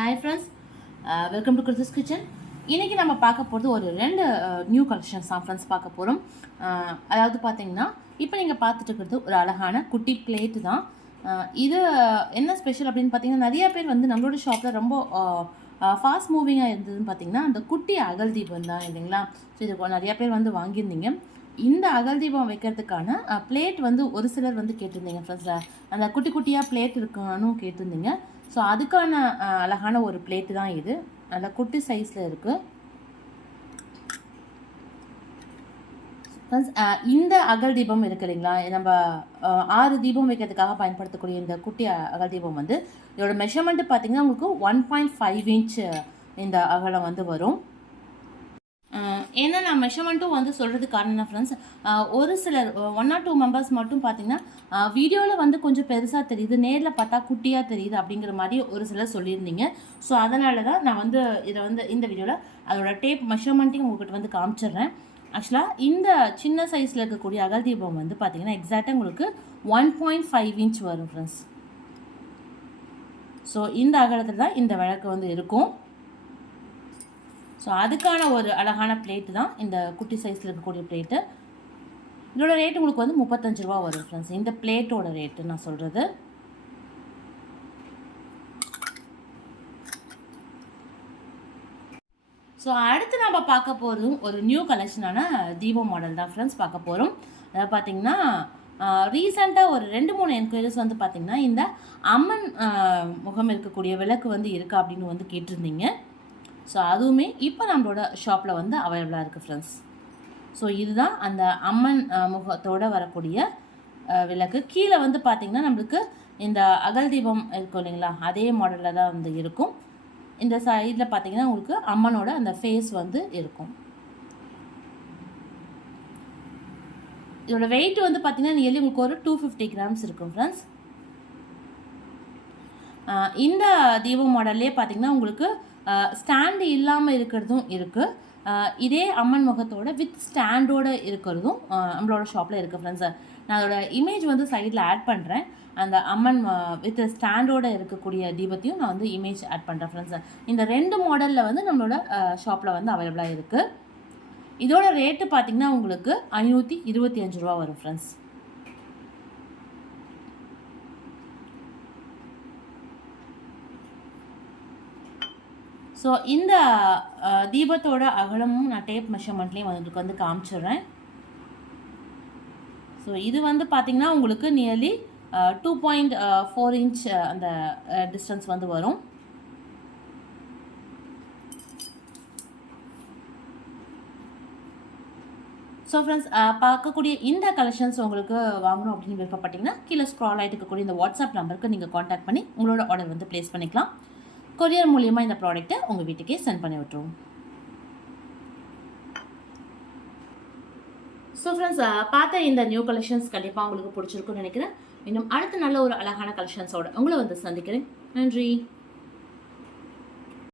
Hi friends, welcome to kirthuskitchen. இன்றைக்கி நம்ம பார்க்க போகிறது ஒரு ரெண்டு நியூ கலெக்ஷன்ஸ் தான் ஃப்ரெண்ட்ஸ் பார்க்க போகிறோம். அதாவது பார்த்தீங்கன்னா இப்போ நீங்கள் பார்த்துட்டு இருக்கிறது ஒரு அழகான குட்டி பிளேட்டு தான். இது என்ன ஸ்பெஷல் அப்படின்னு பார்த்தீங்கன்னா, நிறையா பேர் வந்து நம்மளோட ஷாப்பில் ரொம்ப ஃபாஸ்ட் மூவிங்காக இருந்ததுன்னு பார்த்தீங்கன்னா அந்த குட்டி அகல் தீபம் தான் இல்லைங்களா. ஸோ இது நிறையா பேர் வந்து வாங்கியிருந்தீங்க. இந்த அகல் தீபம் வைக்கிறதுக்கான பிளேட் வந்து ஒரு சிலர் வந்து கேட்டிருந்தீங்க ஃப்ரெண்ட்ஸ். அந்த குட்டி குட்டியாக பிளேட் இருக்குன்னு கேட்டிருந்தீங்க. ஸோ அதுக்கான அழகான ஒரு பிளேட்டு தான் இது. நல்ல குட்டி சைஸில் இருக்குது ஃப்ரெண்ட்ஸ். இந்த அகல் தீபம் இருக்குது இல்லைங்களா, நம்ம 6 தீபம் வைக்கிறதுக்காக பயன்படுத்தக்கூடிய இந்த குட்டி அகல் தீபம் வந்து இதோட மெஷர்மெண்ட்டு பார்த்திங்கன்னா உங்களுக்கு 1.5 இன்ச் இந்த அகலம் வந்து வரும். ஏன்னா நான் மெஷர்மெண்ட்டும் வந்து சொல்கிறதுக்கு காரணம் என்ன ஃப்ரெண்ட்ஸ், ஒரு சிலர் 1 or 2 மெம்பர்ஸ் மட்டும் பார்த்திங்கன்னா வீடியோவில் வந்து கொஞ்சம் பெருசாக தெரியுது, நேரில் பார்த்தா குட்டியாக தெரியுது அப்படிங்கிற மாதிரி ஒரு சிலர் சொல்லியிருந்தீங்க. ஸோ அதனால தான் நான் வந்து இதை வந்து இந்த வீடியோவில் அதோட டேப் மெஷர்மெண்ட்டையும் உங்கள்கிட்ட வந்து காமிச்சிடுறேன். ஆக்சுவலாக இந்த சின்ன சைஸில் இருக்கக்கூடிய அகல் தீபம் வந்து பார்த்திங்கன்னா எக்ஸாக்டாக உங்களுக்கு 1.5 இன்ச் வரும் ஃப்ரெண்ட்ஸ். ஸோ இந்த அகலத்தில் தான் இந்த விளக்கு வந்து இருக்கும். ஸோ அதுக்கான ஒரு அழகான பிளேட்டு தான் இந்த குட்டி சைஸில் இருக்கக்கூடிய பிளேட்டு. இதோட ரேட்டு உங்களுக்கு வந்து 35 ரூபா வரும் ஃப்ரெண்ட்ஸ். இந்த பிளேட்டோட ரேட்டு நான் சொல்கிறது. ஸோ அடுத்து நம்ம பார்க்க போகிறதும் ஒரு நியூ கலெக்ஷனான தீபம் மாடல் தான் ஃப்ரெண்ட்ஸ் பார்க்க போகிறோம். அதாவது பார்த்திங்கன்னா ரீசெண்டாக ஒரு 2-3 என்கொயரிஸ் வந்து பார்த்திங்கன்னா இந்த அம்மன் முகம் இருக்கக்கூடிய விளக்கு வந்து இருக்கா அப்படின்னு வந்து கேட்டிருந்தீங்க. ஸோ அதுவுமே இப்போ நம்மளோட ஷாப்பில் வந்து அவைலபிளாக இருக்குது ஃப்ரெண்ட்ஸ். ஸோ இதுதான் அந்த அம்மன் முகத்தோடு வரக்கூடிய விளக்கு. கீழே வந்து பார்த்திங்கன்னா நம்மளுக்கு இந்த அகல் தீபம் இருக்கும் இல்லைங்களா, அதே மாடலில் தான் வந்து இருக்கும். இந்த சைடில் பார்த்திங்கன்னா உங்களுக்கு அம்மனோட அந்த ஃபேஸ் வந்து இருக்கும். இதோட வெயிட் வந்து பார்த்திங்கன்னா நியர்லி உங்களுக்கு ஒரு 250 கிராம்ஸ் இருக்கும் ஃப்ரெண்ட்ஸ். இந்த தீபம் மாடல்லே பார்த்திங்கன்னா உங்களுக்கு ஸ்டாண்டு இல்லாமல் இருக்கிறதும் இருக்குது. இதே அம்மன் முகத்தோட வித் ஸ்டாண்டோடு இருக்கிறதும் நம்மளோட ஷாப்பில் இருக்குது ஃப்ரெண்ட்ஸ். நான் அதோட இமேஜ் வந்து சைடில் ஆட் பண்ணுறேன். அந்த அம்மன் வித் ஸ்டாண்டோடு இருக்கக்கூடிய தீபத்தையும் நான் வந்து இமேஜ் ஆட் பண்ணுறேன் ஃப்ரெண்ட்ஸ். இந்த 2 மாடலில் வந்து நம்மளோட ஷாப்பில் வந்து அவைலபிளாக இருக்குது. இதோட ரேட்டு பார்த்திங்கன்னா உங்களுக்கு 525 ரூபா வரும் ஃப்ரெண்ட்ஸ். ஸோ இந்த தீபத்தோட அகலமும் நான் டேப் மெஷர்மெண்ட்லேயும் உங்களுக்கு வந்து காமிச்சிடுறேன். ஸோ இது வந்து பார்த்திங்கன்னா உங்களுக்கு நியர்லி 2.4 இன்ச் அந்த டிஸ்டன்ஸ் வந்து வரும். ஸோ ஃப்ரெண்ட்ஸ், பார்க்கக்கூடிய இந்த கலெக்ஷன்ஸ் உங்களுக்கு வாங்கணும் அப்படின்னு விருப்பப்பட்டீங்கன்னா கீழே ஸ்க்ரால் ஆகிட்டு இருக்கக்கூடிய இந்த வாட்ஸ்அப் நம்பருக்கு நீங்கள் காண்டாக்ட் பண்ணி உங்களோட ஆர்டர் வந்து ப்ளேஸ் பண்ணிக்கலாம். கொரியர் மூலியமாக இந்த ப்ராடக்ட்டை உங்கள் வீட்டுக்கே சென்ட் பண்ணி விட்டுருவோம். ஸோ ஃப்ரெண்ட்ஸ், பார்த்த இந்த நியூ கலெக்ஷன்ஸ் கண்டிப்பாக உங்களுக்கு பிடிச்சிருக்குன்னு நினைக்கிறேன். இன்னும் அடுத்த நல்ல ஒரு அழகான கலெக்ஷன்ஸோட உங்களை வந்து சந்திக்கிறேன். நன்றி.